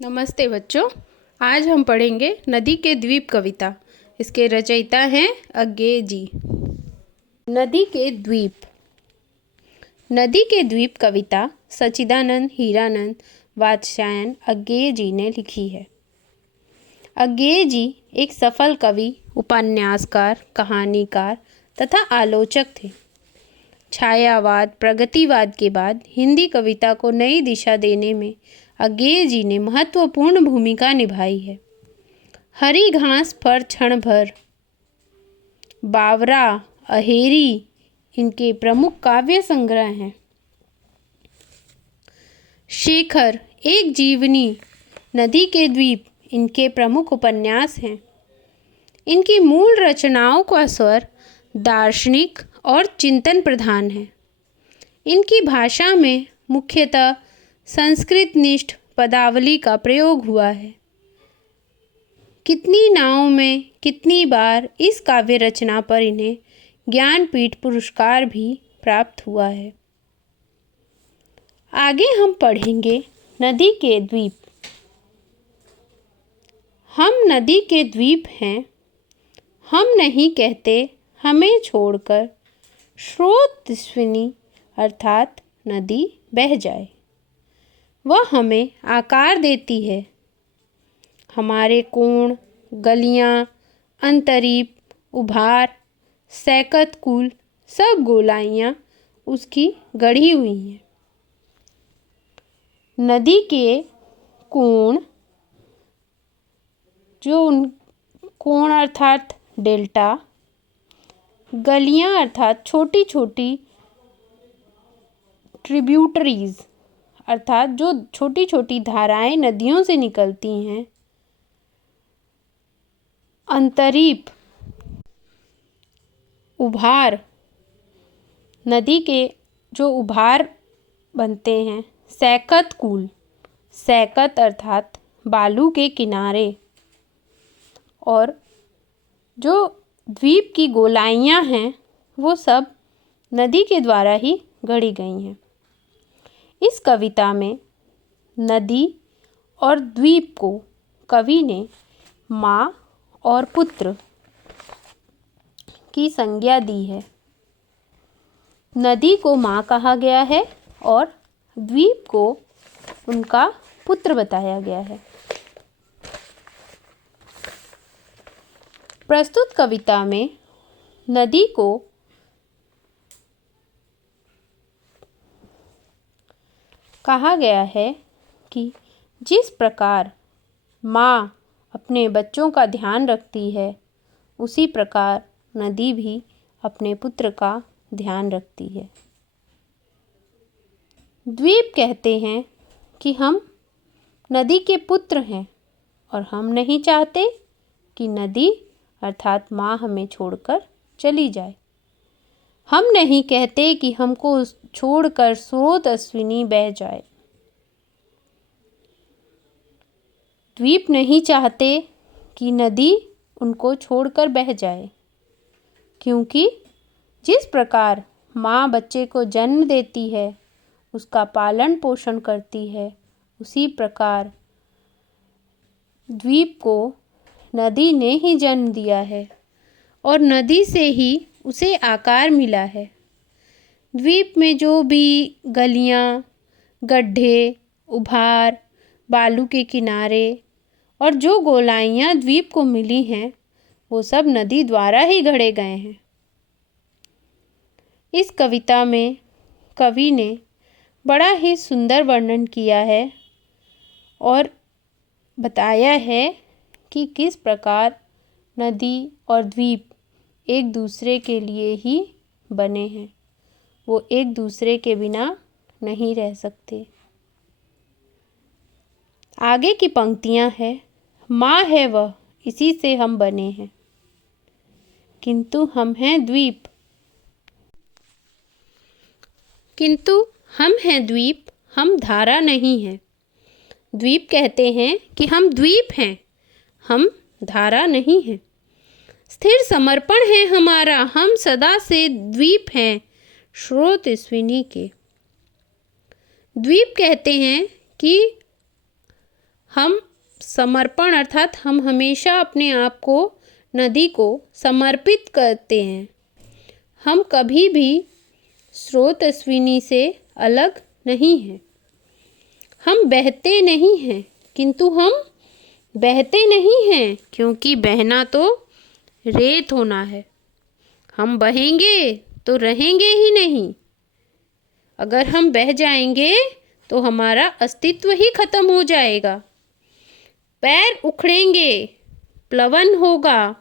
नमस्ते बच्चों। आज हम पढ़ेंगे नदी के द्वीप कविता। इसके रचयिता हैं अज्ञेय जी। नदी के द्वीप। नदी के द्वीप कविता सच्चिदानंद हीरानंद वात्स्यायन अज्ञेय जी ने लिखी है। अज्ञेय जी एक सफल कवि, उपन्यासकार, कहानीकार तथा आलोचक थे। छायावाद, प्रगतिवाद के बाद हिंदी कविता को नई दिशा देने में अज्ञेय जी ने महत्वपूर्ण भूमिका निभाई है। हरी घास पर क्षण भर, बावरा, अहेरी इनके प्रमुख काव्य संग्रह हैं। शेखर, एक जीवनी, नदी के द्वीप इनके प्रमुख उपन्यास हैं। इनकी मूल रचनाओं का स्वर दार्शनिक और चिंतन प्रधान है। इनकी भाषा में मुख्यतः संस्कृतनिष्ठ पदावली का प्रयोग हुआ है। कितनी नावों में कितनी बार इस काव्य रचना पर इन्हें ज्ञानपीठ पुरस्कार भी प्राप्त हुआ है। आगे हम पढ़ेंगे नदी के द्वीप। हम नदी के द्वीप हैं, हम नहीं कहते हमें छोड़कर स्रोतस्विनी अर्थात नदी बह जाए। वह हमें आकार देती है। हमारे कोण, गलियां, अंतरीप, उभार, सैकत कुल सब गोलाइयाँ उसकी गढ़ी हुई हैं। नदी के कोण, कोण अर्थात डेल्टा, गलियां अर्थात छोटी छोटी ट्रिब्यूटरीज अर्थात जो छोटी छोटी धाराएं नदियों से निकलती हैं। अंतरीप, उभार, नदी के जो उभार बनते हैं। सैकत कुल, सैकत अर्थात बालू के किनारे, और जो द्वीप की गोलाइयाँ हैं वो सब नदी के द्वारा ही गढ़ी गई हैं। इस कविता में नदी और द्वीप को कवि ने माँ और पुत्र की संज्ञा दी है। नदी को माँ कहा गया है और द्वीप को उनका पुत्र बताया गया है। प्रस्तुत कविता में नदी को कहा गया है कि जिस प्रकार माँ अपने बच्चों का ध्यान रखती है, उसी प्रकार नदी भी अपने पुत्र का ध्यान रखती है। द्वीप कहते हैं कि हम नदी के पुत्र हैं और हम नहीं चाहते कि नदी अर्थात माँ हमें छोड़कर चली जाए। हम नहीं कहते कि हमको छोड़कर स्रोत अश्विनी बह जाए। द्वीप नहीं चाहते कि नदी उनको छोड़कर बह जाए, क्योंकि जिस प्रकार माँ बच्चे को जन्म देती है, उसका पालन पोषण करती है, उसी प्रकार द्वीप को नदी ने ही जन्म दिया है और नदी से ही उसे आकार मिला है। द्वीप में जो भी गलियाँ, गड्ढे, उभार, बालू के किनारे और जो गोलाइयाँ द्वीप को मिली हैं, वो सब नदी द्वारा ही गढ़े गए हैं। इस कविता में कवि ने बड़ा ही सुंदर वर्णन किया है और बताया है कि किस प्रकार नदी और द्वीप एक दूसरे के लिए ही बने हैं। वो एक दूसरे के बिना नहीं रह सकते। आगे की पंक्तियां हैं। माँ है वह, इसी से हम बने हैं, किंतु हम हैं द्वीप। किंतु हम हैं द्वीप, हम धारा नहीं हैं। द्वीप कहते हैं कि हम द्वीप हैं, हम धारा नहीं हैं। स्थिर समर्पण है हमारा, हम सदा से द्वीप हैं स्रोतस्विनी के। द्वीप कहते हैं कि हम समर्पण अर्थात हम हमेशा अपने आप को नदी को समर्पित करते हैं। हम कभी भी स्रोत अश्विनी से अलग नहीं हैं। हम बहते नहीं हैं, किंतु हम बहते नहीं हैं, क्योंकि बहना तो रेत होना है। हम बहेंगे तो रहेंगे ही नहीं। अगर हम बह जाएंगे तो हमारा अस्तित्व ही खत्म हो जाएगा। पैर उखड़ेंगे, प्लवन होगा,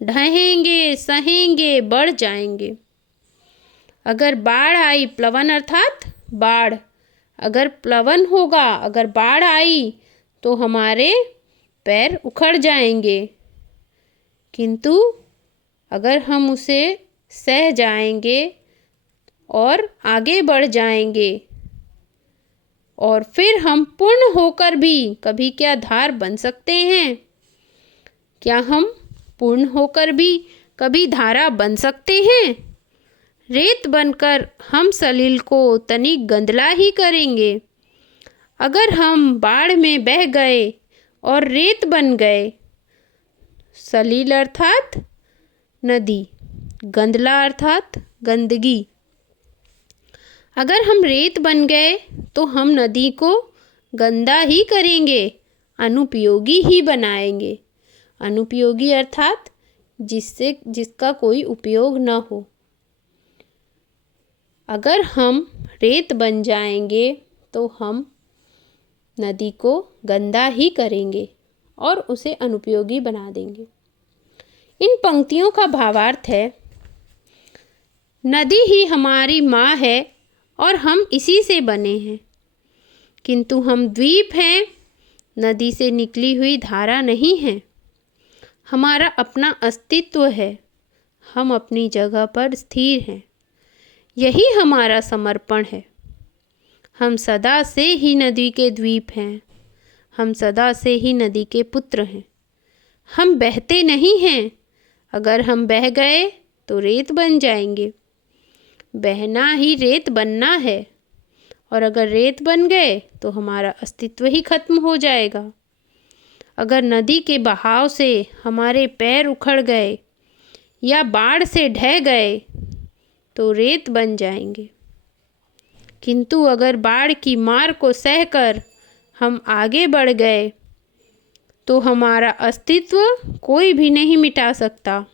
ढहेंगे, सहेंगे, बढ़ जाएंगे। अगर बाढ़ आई, प्लवन अर्थात बाढ़, अगर प्लवन होगा, अगर बाढ़ आई तो हमारे पैर उखड़ जाएंगे। किंतु अगर हम उसे सह जाएंगे और आगे बढ़ जाएंगे और फिर हम पूर्ण होकर भी कभी क्या धार बन सकते हैं? क्या हम पूर्ण होकर भी कभी धारा बन सकते हैं? रेत बनकर हम सलील को तनिक गंदला ही करेंगे। अगर हम बाढ़ में बह गए और रेत बन गए, सलील अर्थात नदी, गंदला अर्थात गंदगी, अगर हम रेत बन गए तो हम नदी को गंदा ही करेंगे, अनुपयोगी ही बनाएंगे। अनुपयोगी अर्थात जिसका कोई उपयोग न हो। अगर हम रेत बन जाएंगे तो हम नदी को गंदा ही करेंगे और उसे अनुपयोगी बना देंगे। इन पंक्तियों का भावार्थ है, नदी ही हमारी माँ है और हम इसी से बने हैं, किंतु हम द्वीप हैं, नदी से निकली हुई धारा नहीं है। हमारा अपना अस्तित्व है, हम अपनी जगह पर स्थिर हैं। यही हमारा समर्पण है। हम सदा से ही नदी के द्वीप हैं, हम सदा से ही नदी के पुत्र हैं। हम बहते नहीं हैं। अगर हम बह गए तो रेत बन जाएंगे। बहना ही रेत बनना है, और अगर रेत बन गए तो हमारा अस्तित्व ही खत्म हो जाएगा। अगर नदी के बहाव से हमारे पैर उखड़ गए या बाढ़ से ढह गए तो रेत बन जाएंगे। किंतु अगर बाढ़ की मार को सहकर हम आगे बढ़ गए तो हमारा अस्तित्व कोई भी नहीं मिटा सकता।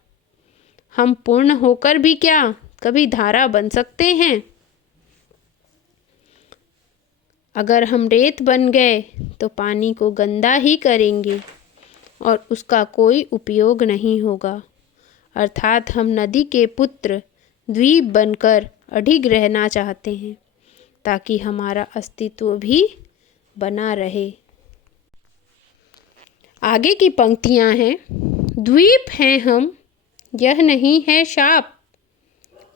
हम पूर्ण होकर भी क्या कभी धारा बन सकते हैं? अगर हम रेत बन गए तो पानी को गंदा ही करेंगे और उसका कोई उपयोग नहीं होगा। अर्थात हम नदी के पुत्र द्वीप बनकर अडिग रहना चाहते हैं, ताकि हमारा अस्तित्व भी बना रहे। आगे की पंक्तियां हैं, द्वीप हैं हम, यह नहीं है शाप,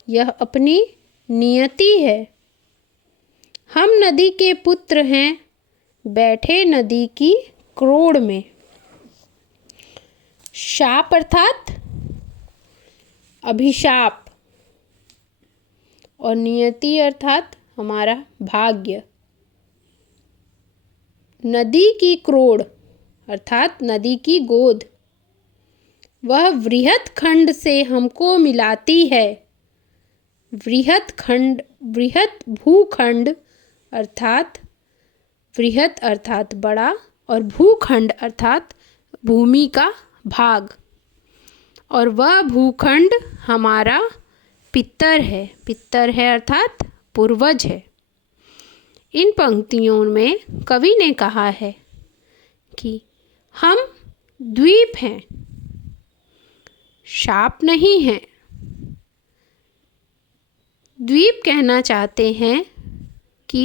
यह अपनी नियति है। हम नदी के पुत्र हैं, बैठे नदी की क्रोड़ में। शाप अर्थात अभिशाप और नियति अर्थात हमारा भाग्य। नदी की क्रोड़ अर्थात नदी की गोद, वह वृहत खंड से हमको मिलाती है। वृहत भूखंड अर्थात वृहत अर्थात बड़ा और भूखंड अर्थात भूमि का भाग, और वह भूखंड हमारा पितर है। पितर है अर्थात पूर्वज है। इन पंक्तियों में कवि ने कहा है कि हम द्वीप हैं, शाप नहीं है। द्वीप कहना चाहते हैं कि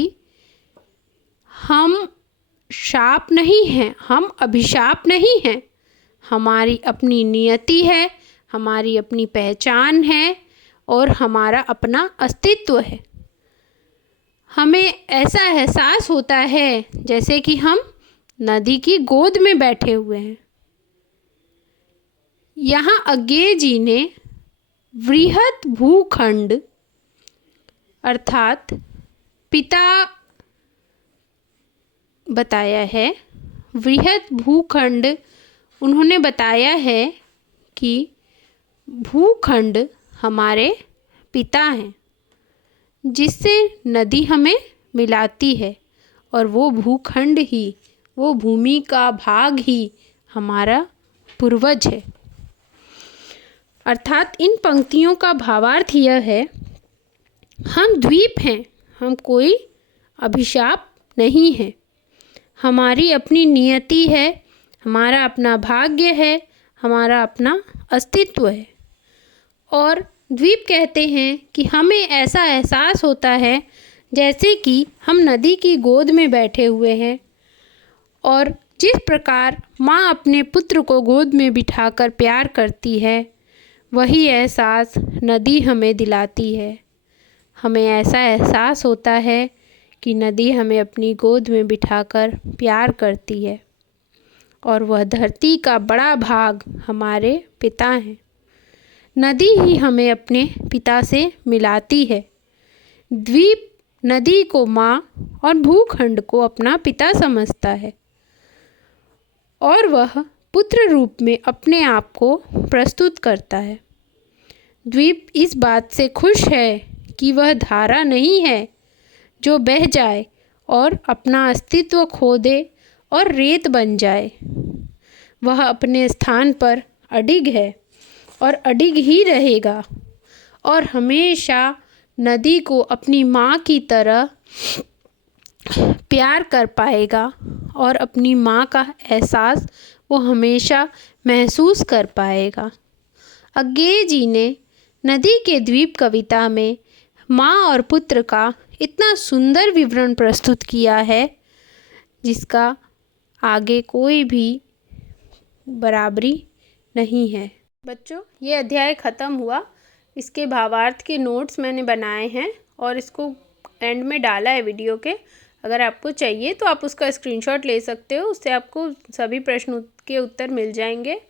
हम शाप नहीं हैं, हम अभिशाप नहीं हैं। हमारी अपनी नियति है, हमारी अपनी पहचान है और हमारा अपना अस्तित्व है। हमें ऐसा एहसास होता है जैसे कि हम नदी की गोद में बैठे हुए हैं। यहाँ अज्ञेय जी ने वृहत भूखंड अर्थात पिता बताया है। वृहत भूखंड उन्होंने बताया है कि भूखंड हमारे पिता हैं, जिससे नदी हमें मिलाती है, और वो भूखंड ही, वो भूमि का भाग ही हमारा पूर्वज है। अर्थात इन पंक्तियों का भावार्थ यह है, हम द्वीप हैं, हम कोई अभिशाप नहीं है। हमारी अपनी नियति है, हमारा अपना भाग्य है, हमारा अपना अस्तित्व है। और द्वीप कहते हैं कि हमें ऐसा एहसास होता है जैसे कि हम नदी की गोद में बैठे हुए हैं, और जिस प्रकार माँ अपने पुत्र को गोद में बिठाकर प्यार करती है, वही एहसास नदी हमें दिलाती है। हमें ऐसा एहसास होता है कि नदी हमें अपनी गोद में बिठाकर प्यार करती है, और वह धरती का बड़ा भाग हमारे पिता हैं। नदी ही हमें अपने पिता से मिलाती है। द्वीप नदी को माँ और भूखंड को अपना पिता समझता है, और वह पुत्र रूप में अपने आप को प्रस्तुत करता है। द्वीप इस बात से खुश है कि वह धारा नहीं है जो बह जाए और अपना अस्तित्व खो दे और रेत बन जाए। वह अपने स्थान पर अडिग है और अडिग ही रहेगा, और हमेशा नदी को अपनी माँ की तरह प्यार कर पाएगा, और अपनी माँ का एहसास वो हमेशा महसूस कर पाएगा। अज्ञेय जी ने नदी के द्वीप कविता में माँ और पुत्र का इतना सुंदर विवरण प्रस्तुत किया है, जिसका आगे कोई भी बराबरी नहीं है। बच्चों, ये अध्याय ख़त्म हुआ। इसके भावार्थ के नोट्स मैंने बनाए हैं और इसको एंड में डाला है वीडियो के। अगर आपको चाहिए तो आप उसका स्क्रीनशॉट ले सकते हो, उससे आपको सभी प्रश्नों के उत्तर मिल जाएंगे।